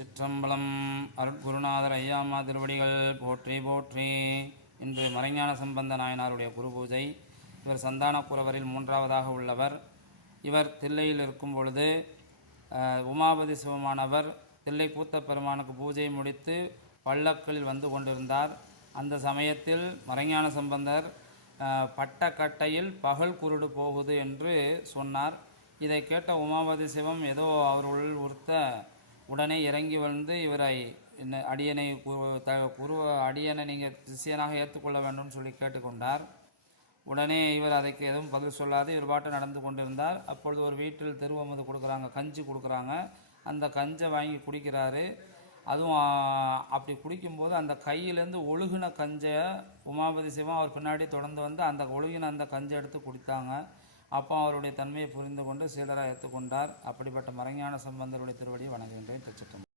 திருச்சிற்றம்பலம். அருட்குருநாதர் ஐயாமா திருவடிகள் போற்றி போற்றி. இன்று மறைஞான சம்பந்த நாயனாருடைய குரு பூஜை. இவர் சந்தானக்குறவரில் மூன்றாவதாக உள்ளவர். இவர் தில்லையில் இருக்கும் பொழுது உமாபதி சிவமானவர் தில்லை கூத்த பெருமானுக்கு பூஜை முடித்து பல்லக்களில் வந்து கொண்டிருந்தார். அந்த சமயத்தில் மறைஞான சம்பந்தர் பட்டக்கட்டையில் பகல் குருடு போகுது என்று சொன்னார். இதை கேட்ட உமாபதி சிவம் ஏதோ அவருள் உறுத்த உடனே இறங்கி வந்து இவரை அடியனை அடியனை நீங்கள் சிஷியனாக ஏற்றுக்கொள்ள வேண்டும் சொல்லி கேட்டுக்கொண்டார். உடனே இவர் அதுக்கு எதுவும் பதில் சொல்லாது இவர் பாட்டு நடந்து கொண்டிருந்தார். அப்பொழுது ஒரு வீட்டில் தெருவமது கொடுக்குறாங்க, கஞ்சி கொடுக்குறாங்க. அந்த கஞ்சை வாங்கி குடிக்கிறாரு. அதுவும் அப்படி குடிக்கும்போது அந்த கையிலேருந்து ஒழுகின கஞ்சை உமாபதி சிவம் அவர் பின்னாடி தொடர்ந்து வந்து அந்த ஒழுகின அந்த கஞ்சை எடுத்து குடித்தாங்க. அப்போ அவருடைய தன்மையை புரிந்து கொண்டு சீடராக ஏற்றுக்கொண்டார். அப்படிப்பட்ட மறைஞான சம்பந்தருடைய திருவடியை வணங்குகின்றேன். திருச்சிற்றம்பலம்.